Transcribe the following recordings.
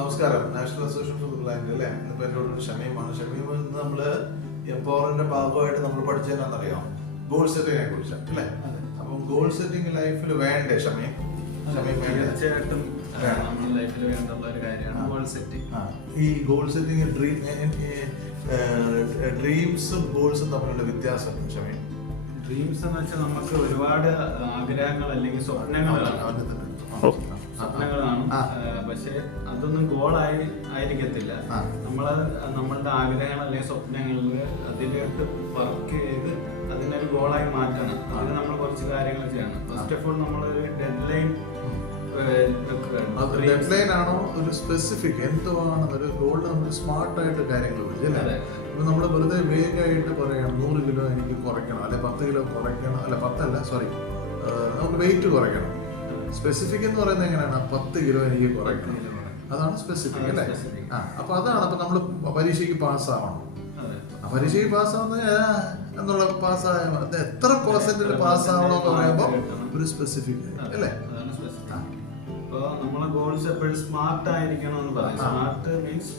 നമസ്കാരം. National association for the blind അല്ലേ? ഇന്നിപ്പോൾ എന്നോട് ഷമീമാണ്. ഷമീം ഇന്ന് നമ്മൾ എംപവറിന്റെ ഭാഗമായിട്ട് നമ്മൾ പഠിച്ചതെന്നറിയാം, ഗോൾ സെറ്റിങ്ങിനെ കുറിച്ച് അല്ലേ? അപ്പം ഗോൾ സെറ്റിംഗ് ലൈഫിൽ വേണ്ടേ ഷമീം? തീർച്ചയായിട്ടും നമ്മുടെ ലൈഫിൽ വേണ്ടുള്ള ഒരു കാര്യമാണ് ഗോൾ സെറ്റിംഗ്. ഈ ഗോൾ സെറ്റിംഗ് ഡ്രീംസും ഗോൾസും തമ്മിലുള്ള വ്യത്യാസം ഷമീം? ഡ്രീംസ് എന്ന് വെച്ചാൽ നമുക്ക് ഒരുപാട് ആഗ്രഹങ്ങൾ അല്ലെങ്കിൽ സ്വപ്നങ്ങളാണ്. പക്ഷെ അതൊന്നും ഗോളായി ആയിരിക്കത്തില്ല. നമ്മളുടെ ആഗ്രഹങ്ങൾ അല്ലെങ്കിൽ സ്വപ്നങ്ങളിൽ അതിലോട്ട് വർക്ക് ചെയ്ത് അതിനൊരു ഗോളായി മാറ്റണം. അതിന് നമ്മൾ കുറച്ച് കാര്യങ്ങൾ ചെയ്യണം. ഫസ്റ്റ് ഓഫ് ഓൾ നമ്മളൊരു ഡെഡ് ലൈൻ ആണോ ഒരു സ്പെസിഫിക് എന്തോ ആണ് ഒരു ഗോളിൽ നമ്മൾ സ്മാർട്ടായിട്ട് കാര്യങ്ങൾ വിളിച്ചല്ലേ? ഇപ്പൊ നമ്മൾ വെറുതെ വേഗമായിട്ട് പറയണം 100 കിലോ എനിക്ക് കുറയ്ക്കണം, അല്ലെ 10 കിലോ കുറയ്ക്കണം, അല്ല 10 അല്ല സോറി നമുക്ക് വെയിറ്റ് കുറയ്ക്കണം. സ്പെസിഫിക് എന്ന് പറയുന്നത് എങ്ങനെയാണ്? 10 കിലോ എനിക്ക് കുറയ്ക്കണം, അതാണ് സ്പെസിഫിക് അല്ലേ? അപ്പൊ അതാണ്. അപ്പൊ നമ്മൾ പരീക്ഷയ്ക്ക് പാസ്സാവണം. പരീക്ഷയ്ക്ക് പാസ്സാവുന്ന എന്നുള്ള പാസ്സായ എത്ര പെർസെന്റിൽ പാസ്സാവണം എന്ന് പറയുമ്പോൾ ഒരു സ്പെസിഫിക് അല്ലേ? നമ്മളെ ഗോൾസ് എപ്പോഴും സ്മാർട്ട് ആയിരിക്കണം എന്ന് പറയും. സ്മാർട്ട് മീൻസ്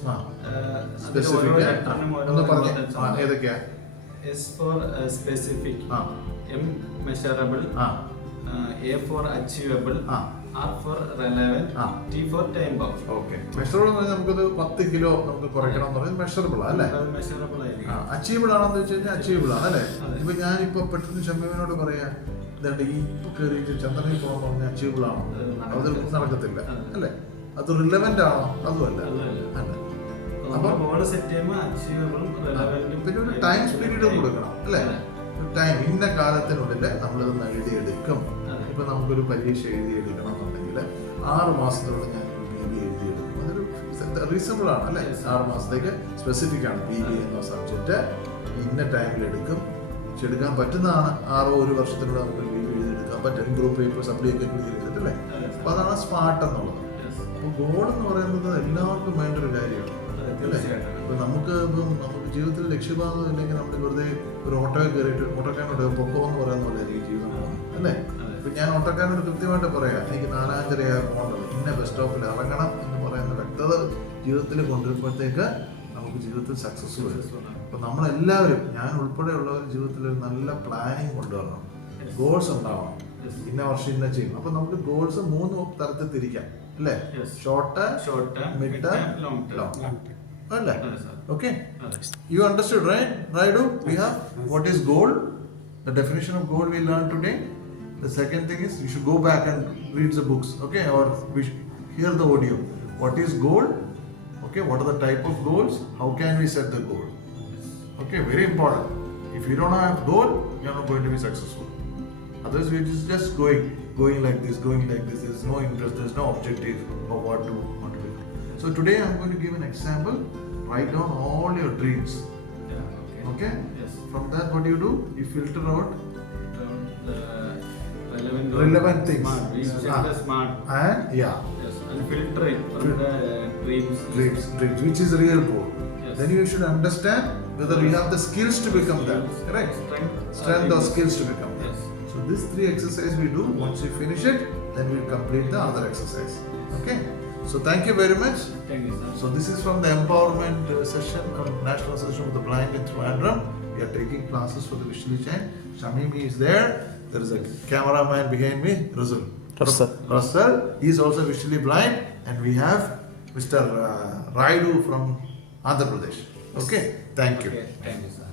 ഏതൊക്കെയാ? S for specific, M measurable, A for achievable, R for relevant, T for time bound. Okay. Measurable എന്ന് പറഞ്ഞാൽ നമുക്കത് 10 കിലോ നമുക്ക് കുറയ്ക്കണം എന്ന് പറയുന്നത് മെഷറബിൾ അല്ലേ? മെഷറബിൾ ആയിരിക്കും. അച്ചീവബിൾ ആണെന്ന് വെച്ച് കഴിഞ്ഞാൽ അച്ചീവബിൾ ആണല്ലേ? ഇപ്പൊ ഞാനിപ്പോ പെട്ടെന്ന് ഷമീമിനോട് പറയാ ഇതാണ്ട് ഈ കയറിയിട്ട് ചന്ദ്രനിൽ പോകാൻ പറഞ്ഞാൽ അച്ചീവബിൾ ആണോ? അത് നടക്കത്തില്ല അല്ലേ? അത് റിലവന്റ് ആണോ? അതുമല്ല. പിന്നെ ഒരു ടൈം പീരീഡും കൊടുക്കണം അല്ലേ? ടൈം ഇന്ന കാലത്തിനുള്ളിൽ നമ്മളിത് നേടിയെടുക്കും. ഇപ്പൊ നമുക്കൊരു പരീക്ഷ എഴുതിയെടുക്കണം എന്നുണ്ടെങ്കിൽ 6 മാസത്തിനുള്ളിൽ ഞാൻ BBA എഴുതിയെടുക്കും. അതൊരു റീസണബിൾ ആണ് അല്ലേ? 6 മാസത്തേക്ക് സ്പെസിഫിക് ആണ്. BBA എന്ന സബ്ജക്റ്റ് ഇന്ന ടൈമിൽ എടുക്കും. എടുക്കാൻ പറ്റുന്നതാണ്. 1 വർഷത്തിലൂടെ നമുക്ക് BBA എഴുതിയെടുക്കാൻ പറ്റും. ഗ്രൂപ്പ് പേപ്പർ സപ്ലൈ ഒക്കെ എഴുതിയെടുത്തിട്ടല്ലേ? അപ്പൊ അതാണ് സ്മാർട്ട് എന്നുള്ളത്. അപ്പൊ ഗോൾ എന്ന് പറയുന്നത് എല്ലാവർക്കും വേണ്ട ഒരു കാര്യമാണ് അല്ലേ? ഇപ്പൊ നമുക്ക് ജീവിതത്തിൽ ലക്ഷ്യബോധം ഇല്ലെങ്കിൽ നമ്മൾ വെറുതെ ഒരു ഓട്ടോയിൽ കയറിയിട്ട് ഓട്ടോക്കാരനോട് പൊക്കോ എന്ന് പറയുന്ന പോലെ ആയിരിക്കും ജീവിതം അല്ലേ? ഇപ്പൊ ഞാൻ ഓട്ടോക്കാരനോട് കൃത്യമായിട്ട് പറയാം, എനിക്ക് 4:30 പോകേണ്ടത് ഇന്ന ബസ് സ്റ്റോപ്പിൽ ഇറങ്ങണം എന്ന് പറയുന്ന വ്യക്തത ജീവിതത്തിൽ കൊണ്ടുവരുമ്പോഴത്തേക്ക് നമുക്ക് ജീവിതത്തിൽ സക്സസ് വരും. അപ്പൊ നമ്മളെല്ലാവരും, ഞാൻ ഉൾപ്പെടെയുള്ളവർ ജീവിതത്തിൽ ഒരു നല്ല പ്ലാനിങ് കൊണ്ടുവരണം. ഗോൾസ് ഉണ്ടാവണം. ഇന്ന വർഷം ഇന്ന ചെയ്യണം. അപ്പൊ നമുക്ക് ഗോൾസ് 3 തരത്തിൽ തിരിക്കാം അല്ലേ? Short, mid term, long term അല്ലേ? Okay, you understood, right? Raidu, we have what is goal. The definition of goal we learned today. The second thing is you should go back and read the books, okay, or we hear the audio. What is goal? Okay, what are the type of goals? How can we set the goal? Okay, very important. If you don't have goal, you are not going to be successful. Otherwise, we are just going like this. There's no interest, there's no objective of what to do. So today I'm going to give an example. Write down all your dreams. Okay? Yes. From that, what do? You filter out the relevant things. Smart. We check the smart. And Yes. And filter it from the dreams, which is real goal. Yes. Then you should understand whether we have the skills to become that. Correct? Strength or skills to become that. Yes. So these 3 exercises we do. Once we finish it, then we complete the other exercise. Okay? So thank you very much. Thank you, sir. So this is from the empowerment session of National Association of the Blind in Trivandrum. We are taking classes for the visually challenged. Shamimi is there. There is a cameraman behind me, Russell. He is also visually blind, and we have Mr. Raidu from Andhra Pradesh. Okay, thank you. Okay, thank you, sir.